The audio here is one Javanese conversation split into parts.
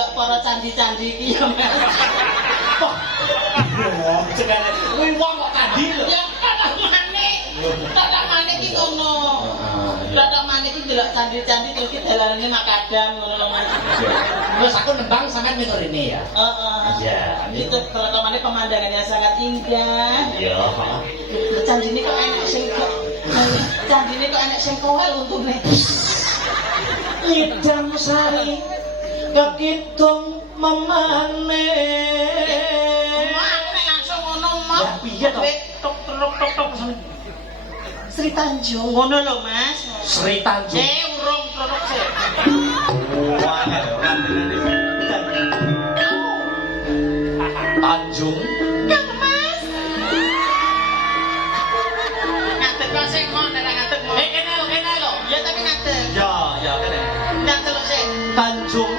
delok para candi-candi iki ya. Oh, cenane. Kuwi wong kok candi lho. Ya tatamane iki ngono. Tatamane iki delok candi-candi terus dalanane makadam ngono Mas. Wes aku nembang sampean ning rene ya. Heeh. Iya. Itu tatamane pemandangannya sangat indah. Iya. Candine kok enak sing candine kok enak sing kowel untune. Idam sari kekitung memane. Aku nek langsung ngono Mas. Ya piye to? Tok tok Sri Tanjung ngono lho Mas. Sri Tanjung. Urung truk sih. Wah, ora tenane. Tanjung. Kang Mas. Ngadeg kok sing ngono nek ngadeg. Kene lho. Ya tapi ngadeg. Ya kene. Ngadeg lho sih. Tanjung.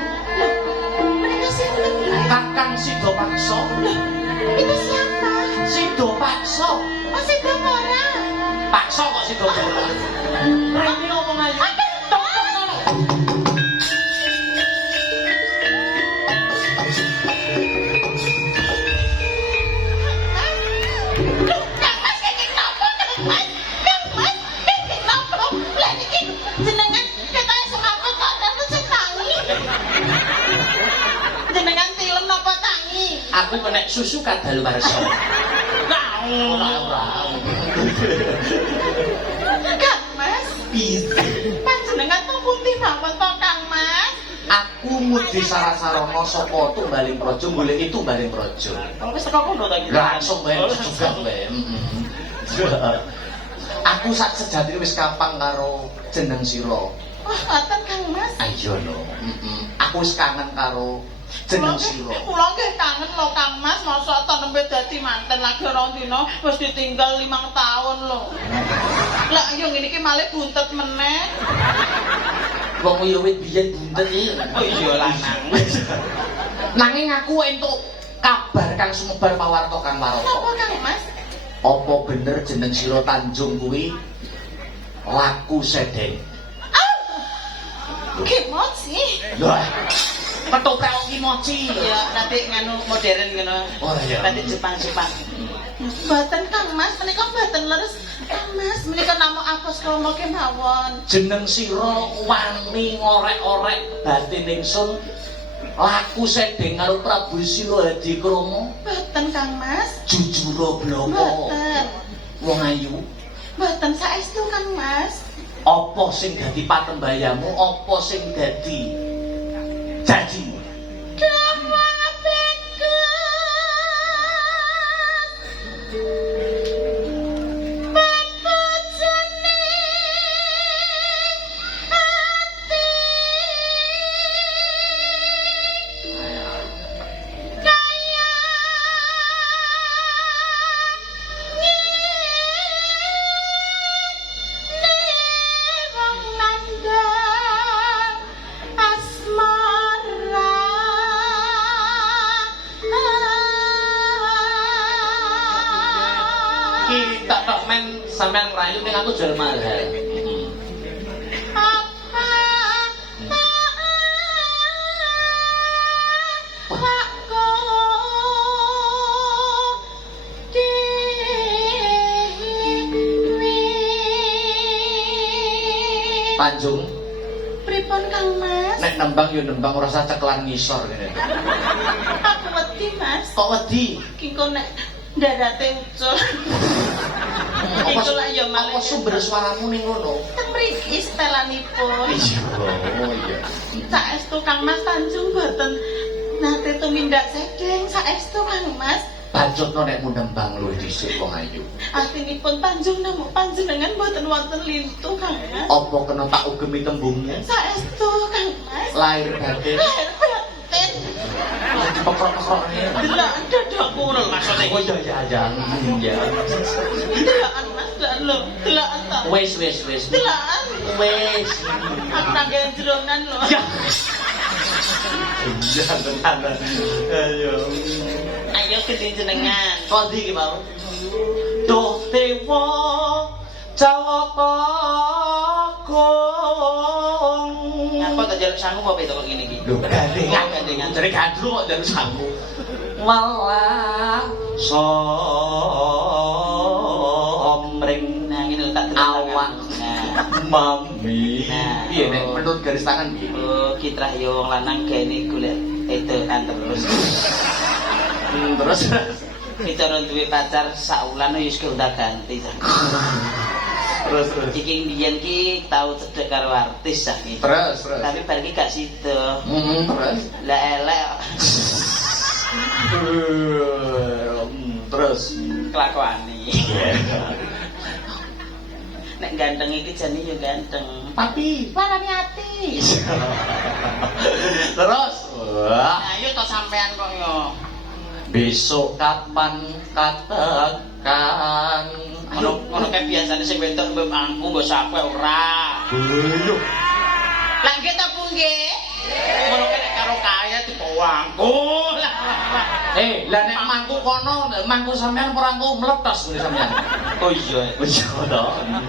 Mereka siapa? Kakang Sido Pakso. Itu siapa? Sido Pakso. Oh Sido Mora. Pakso kok Sido Mora. Rene ngomong ayu. Aku menek susu kadaluwarsa. Ora. Kang Mas, Piye? panjenengan teng pundi mawon to Kang Mas? Aku mudi sarasarana saka Tumbaling Praja goleki Tumbaling Praja. Wis teko kono ta iki? Langsung bae juga bae. Aku sak sejatine wis kampang karo jeneng sira. Wah, ngoten Kang Mas. Ayo no. Aku wis kangen karo jeneng sira. Kula nggih kangen lho Kang Mas, mosok to nembe dadi manten lagi rong dina wis ditinggal 5 tahun lho. Lah yo ngene iki malih buntet meneh. Wong yo wit biyen buntet iki. Oh iya lanang. Nanging aku entuk kabar kang sumebar pawarta Kang Warata. Napa Kang Mas? Apa bener jeneng sira Tanjung kuwi laku sedeng? Kimochi. Lah, ketoprak kimochi. Ya, nanti nganu modern ngono. Oh iya. Nanti Jepang-Jepang. Mboten Kang Mas, menika mboten leres. Kang Mas, menika namung apos krama kemawon. Jeneng sira wani ngorek-orek batin ingsun laku sedeng karo Prabu Sila Hadikrama. Mboten Kang Mas. Jujura bloko. Mboten. Wong ayu. Mboten saestu Kang Mas. Apa sing dadi patembayamu? Apa sing dadi janjimu? Sampeyan rayu ning aku jual mahal. Tanjung. Pripun Kang Mas? Nek nembang yo nembang ora usah ceklan ngisor ngene. Aku wedi Mas. Kok wedi? Ki kok nek darate ucul. Apa sumber suaramu ning ngono? Teng mriki setelanipun. Iya, oh iya. Saestu Kang Mas Tanjung boten nate tumindak sedeng saestu Kang Mas. Bacotno nek mun nembang luwih dhisik wong ayu. Artinipun Tanjung namung panjenengan boten wonten lintu Kang Mas. Apa kena tak ugemi tembungmu? Saestu Kang Mas. Lahir batin. Lahir batin. Dipekrok-pekrok ngene. Delok dadaku lho maksudnya. Oh iya iya. Iya. Delokan Mas, delok lho. Delokan to. Wis. Delokan. Wis. Aku nanggen jronan lho. Ya. Iya tenan. Ayo. Ayo gedhe jenengan. Kondi iki mau. Duh dewa Jawaka Kong. Kok tak jaluk sangu apa itu kok ngene iki? Lho gandengan. Gandengan. Jare gandrung kok jaluk sangu. Malah somring Nah, ngene lho tak awak. Mami. Piye nek menurut garis tangan piye? Oh, kitrah yo wong lanang gene golek edokan terus. Terus Kita ora duwe pacar saulan yo wis gonta-ganti. terus Iki mbiyen ki tau cedhek karo artis saiki. terus Tapi bar iki gak sida. terus Lah elek terus kelakuane. Nek ganteng iki jane yo ganteng. tapi Larane ati. terus wah Ayo to sampean kok yo. besok kapan katakan Ngono kae biasane sing wedok mbok angku mbok sapu ora. Lho Lah nggih ta Bu nggih? Ngono kae nek karo kaya dipowangku. lah nek mangku kono mangku sampean ora angku meletos kuwi sampean Oh iya. wis to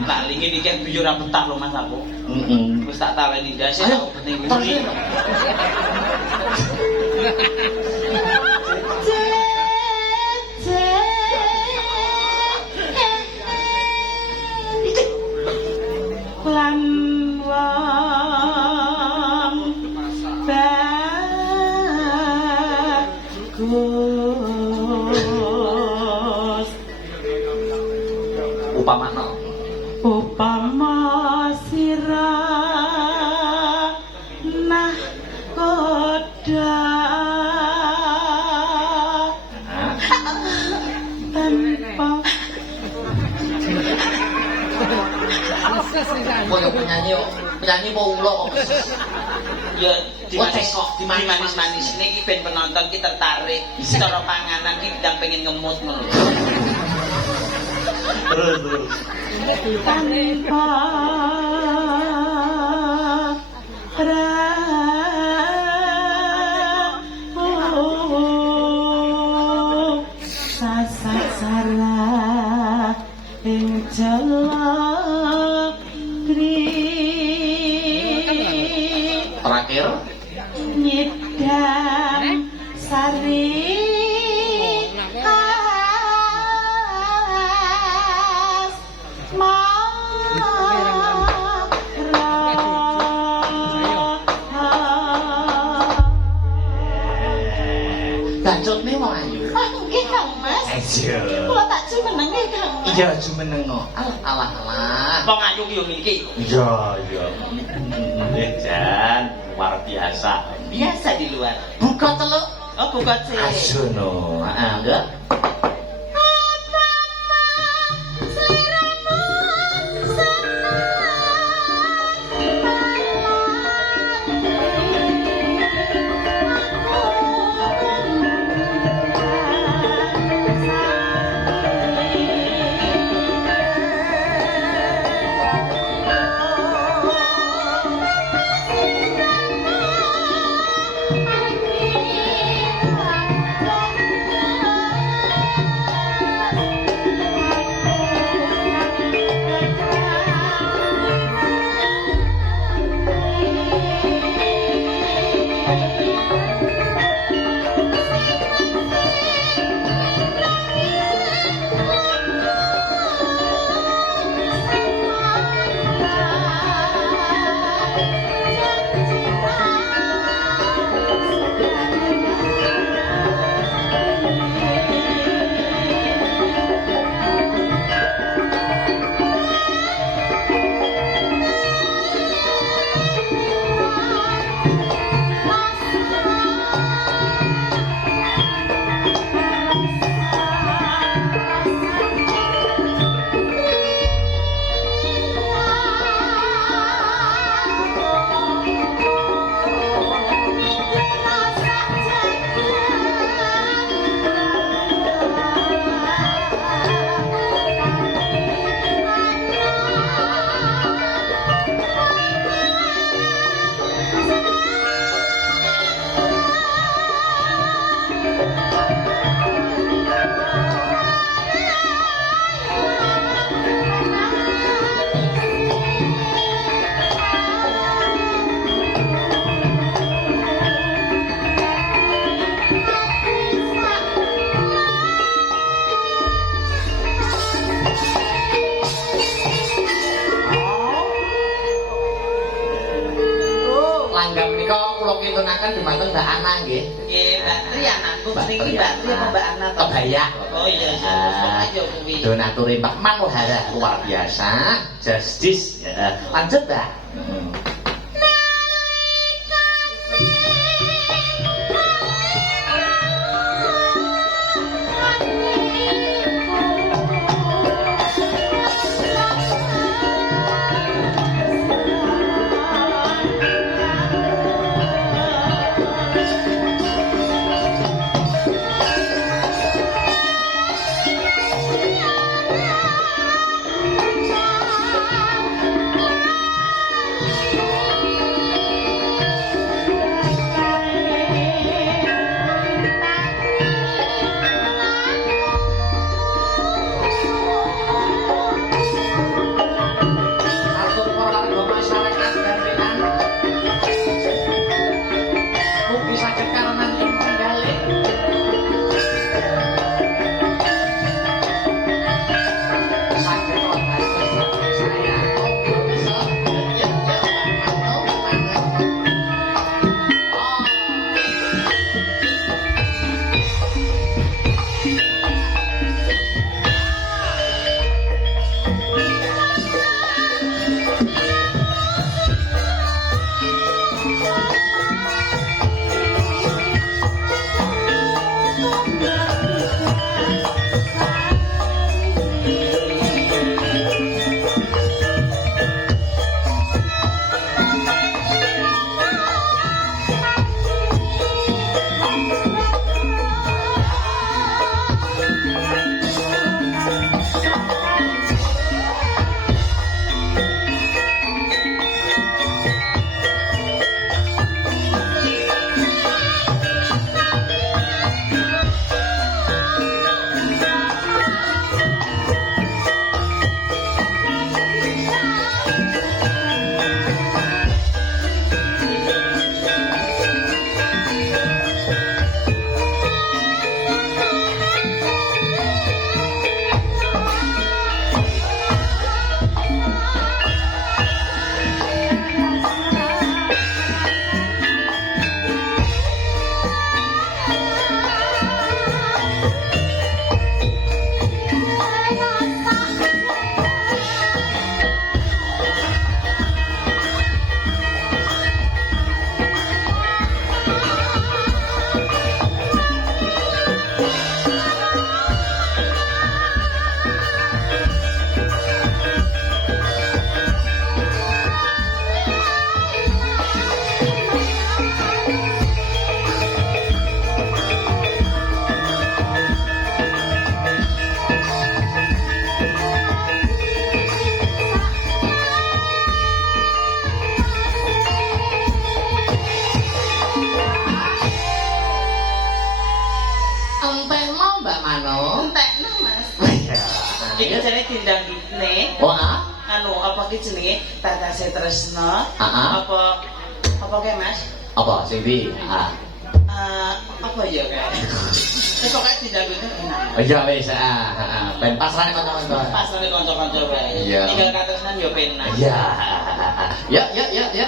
Tak lingi iki biyo ora betah lho Mas aku. heeh Wis tak taleni ndase ayo tak penting terus iki. Lan wong bagus upamakna upama sirah nah koda tanpa koyo penyanyi mau ulo kok ya di manis-manis ini ben penonton ki tertarik cara panganan ki ndang pengen ngemut ngono terus tanpa sasak salah ing terakhir nyidam sari as gacotne wong ayu nggih Kang Mas aja kula tak jumeneng nggih Kang Mas iya jumeneng no alah wong ayu ki yo iki iya Jan luar biasa biasa di luar buka teluk oh buka sih asono enggak langgam menika kula kintunaken dumateng Mbak Ana nggih. Nggih, Mbak Tri anakku niki Mbak Tri apa Mbak Ana to? Kebaya. Oh iya, iya. Ayo kuwi. Donature Mbak Manohara luar biasa. Justice. Lanjut, Mbak. Iki jane dindang ditne. Oh, ah? Anu, apa ki jenenge? Tatase Tresna. Apa kae, Mas? apa sing di? Apa ya kae? Wis pokoke dindang itu enak. Oh iya wis, ben pasrane kanca-kanca. Pasane kanca-kanca wae. Iya. Tinggal katresnan yo penak. Iya. Ya.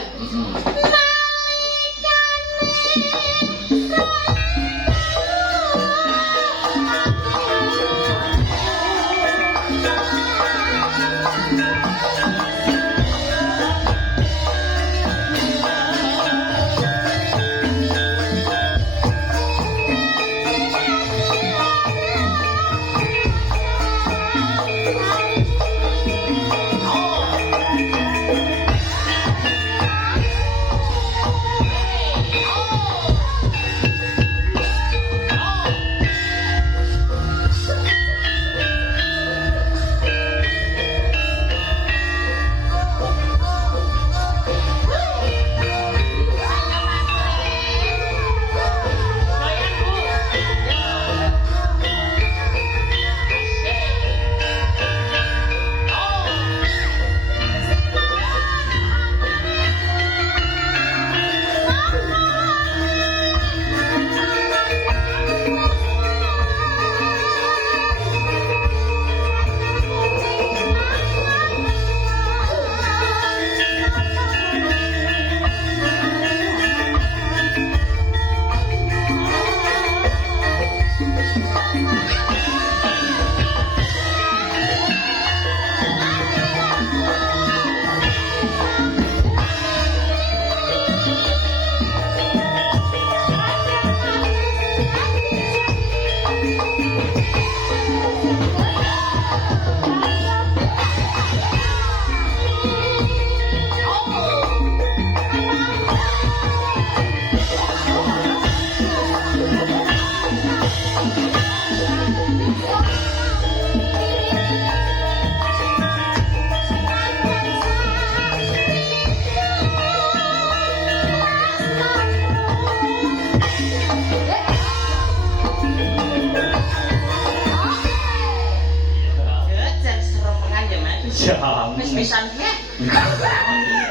Jam. Wis pisan ki.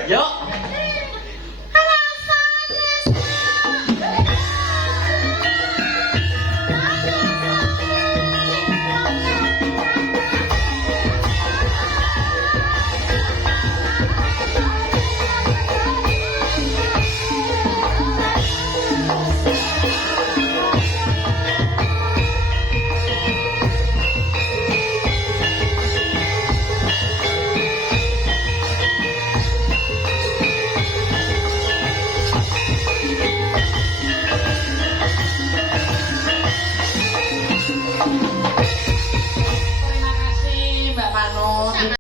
Yo